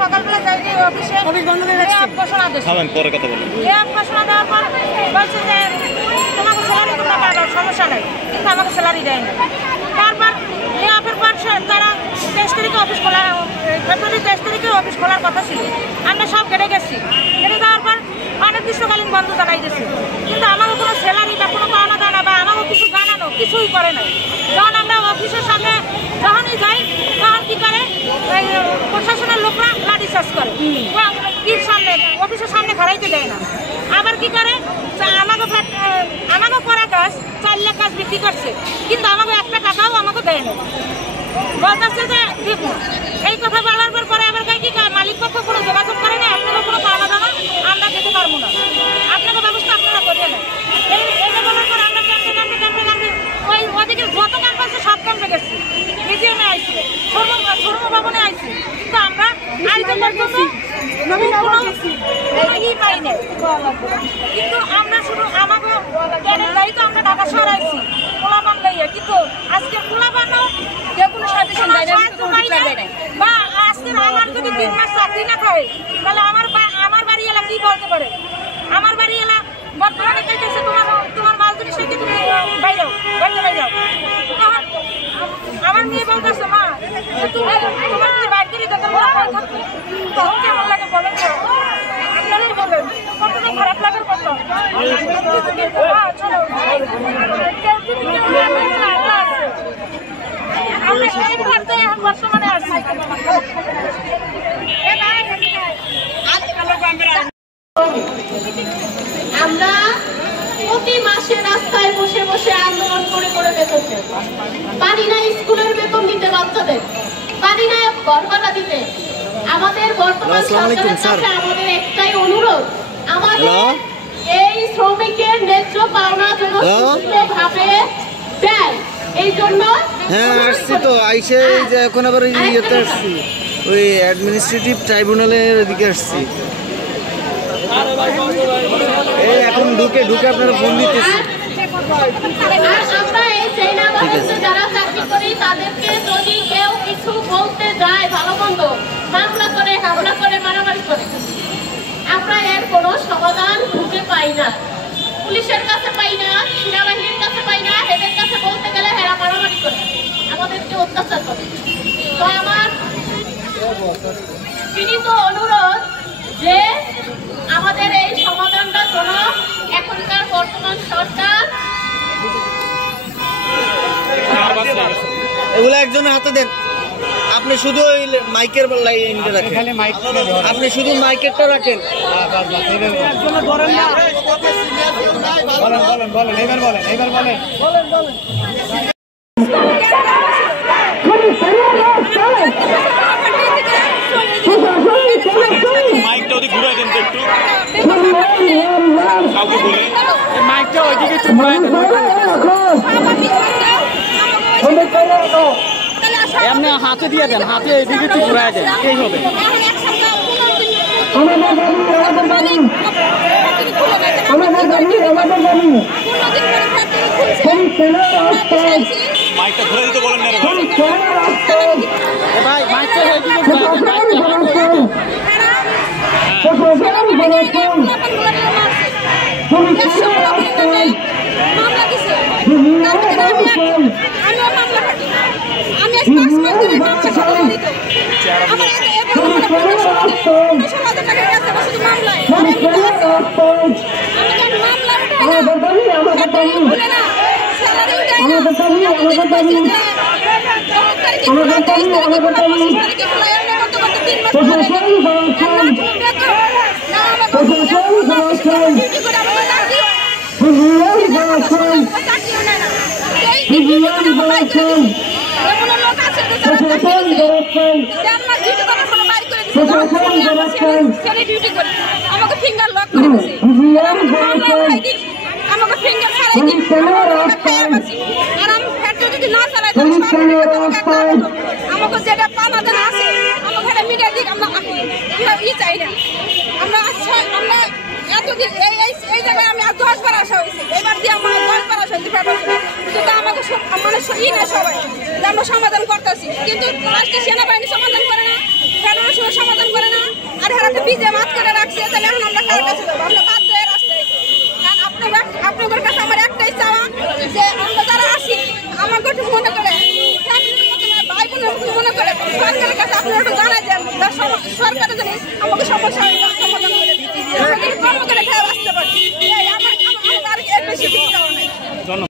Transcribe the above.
সকালবেলা যাই যে অফিসে ঘোষণা দিচ্ছে পরে কথা বলুন ঘোষণা দেওয়ার পর বলছে যে তোমাকে স্যালারি তোমরা পাঠাও সমস্যা নেই কিন্তু আমাকে স্যালারি দেয় না তারপর এই অফের পর তারা 23 তারিখে অফিস খোলা ফেব্রুয়ারি 23 তারিখে অফিস খোলার কথা ছিল আমরা সব কেটে গেছি কেটে দেওয়ার পর অনির্দিষ্টকালীন বন্ধ জানাই দিয়েছে কিন্তু আমাকে কোনো স্যালারি বা কোনো পাওনা দেয় না বা আমাকে কিছু জানানো কিছুই করে নাই যখন আমরা অফিসের সামনে যখনই যাই তখন কী করে প্রশাসনের লোকরা লাঠি চার্জ করে সামনে অফিসের সামনে খাড়াইতে দেয় না আবার কি করে আমাকে করা কাজ 4 লাখ কাজ বিক্রি করছে কিন্তু আমাকে একটা টাকাও আমাকে দেয় না বলতেছে যে দিব এই কথা বলার পরে আবার কি মালিক পক্ষ কোনো যোগাযোগ করে না আপনাকে কোনো পাওনা দানা আমরা দিতে পারবো না আপনাকে ব্যবস্থা আপনারা করিয়ে নেন এইটা বলার পর আমরা কান্দে ওই ওদিকে যত কাম করছে সব কাম গেছি মিউজিয়ামে আইছি ধর্ম ভবনে আইছি কিন্তু আমরা আইতে পর্যন্ত কিন্তু আমরা শুধু আমাকে দায়িত্ব আমরা ঢাকা শহর আইছি পোলাপান লাইয়া কিন্তু আজকে পোলাপানও যেগুলো বা আজকের আমার যদি 3 মাস চাকরি না থাকে তাহলে আমার বাড়ি এলা কি বলতে পারে আমার বাড়ি এলা বর্তমানে কইতেছে তোমার মাল জিনিস থেকে তুমি বাইরে যাও আমার মেয়ে বলতেছে মা তোমার যদি বাইক কিনে দিতে তখন কেমন লাগে বলেন তো আপনারাই বলেন কতটা খারাপ লাগার কথা চলো আমরা এই মুহূর্তে বর্তমানে আছি আমরা প্রতি মাসে রাস্তায় বসে বসে আন্দোলন করে বেতন পারি না স্কুলের বেতন দিতে বাচ্চাদের পারি না ঘর ভাড়া দিতে আমাদের বর্তমান সরকারের কাছে আমাদের একটাই অনুরোধ আমাদের এই শ্রমিকের ন্যায্য পাওনা যেন সুষ্ঠুভাবে দেয় এই জন্য হ্যাঁ আসছি তো আইসে যে এখন আবার ইয়েতে আসছি ওই অ্যাডমিনিস্ট্রেটিভ ট্রাইব্যুনালের দিকে আসছি এই এখন ঢুকে আপনারা ফোন দিতেছি আমরা এই সেনাবাহিনীতে যারা চাকরি করি তাদেরকে যদি কেউ কিছু বলতে যায় ভালো মন্দ মামলা করে হামলা করে মারামারি করে আমরা এর কোনো সমাধান খুঁজে পাই না পুলিশের কাছে পাই না সেনাবাহিনীর কাছে পাই না এদের কাছে বলতে গেলে হেরা মারামারি করে আমাদেরকে অত্যাচার করে তো আমার বিনীত অনুরোধ যে আমাদের এই সমাধানটা জন্য এখনকার বর্তমান সরকার এগুলো একজনের হাতে দেন আপনি শুধু ওই মাইকের লাইনটা রাখেন আপনি শুধু মাইকেরটা রাখেন মাইকটা ওদিকে ঘুরে দেন তো একটু কাউকে বলে মাইকটা ওইদিকে একটু ঘুরে দেন এমনি হাতে দিয়ে দেন হাতে এইদিকে একটু ঘুরে দেন এই হবে মাইকটা ঘুরে দিতে বলেন না ভাই মাইকটা এইদিকে ঘুরে দেন আমাকে ফিঙ্গার লক করে আমাকে ফিঙ্গার ছাড়াই দিন আর আমি ফ্যাক্টরি যদি না চালাই আমাকে যেটা পাওনা দেনা আছে আমাকে এটা মিডিয়া দিক আমরা চাই না আমরা এতদিন এই জায়গায় আমি আর 10 বার আসা হয়েছে এবার দিয়ে আমার 10 বার আসা হয়েছে কিন্তু আমাকে মানে না সবাই আমরা সমাধান করতেছি কিন্তু লাস্টে সেনাবাহিনী সমাধান করে না ফেডারেশন সমাধান করে আমাদের হাতে বিজে মাছ করে রাখছে, তাহলে এখন আমরা কার কাছে যাবো? আমরা বাধ্য হয়ে রাস্তায়। কারণ আপনাদের কাছে আমার একটাই চাওয়া যে আমরা যারা আসি আমার কথা মনে করে ভাই বোনের মতো মনে করে সরকারের কাছে আপনারা একটু জানাই দেন, সরকারের জন্য আমাকে সমস্যা সমাধান করে কর্ম করে খেয়ে আসতে পারি।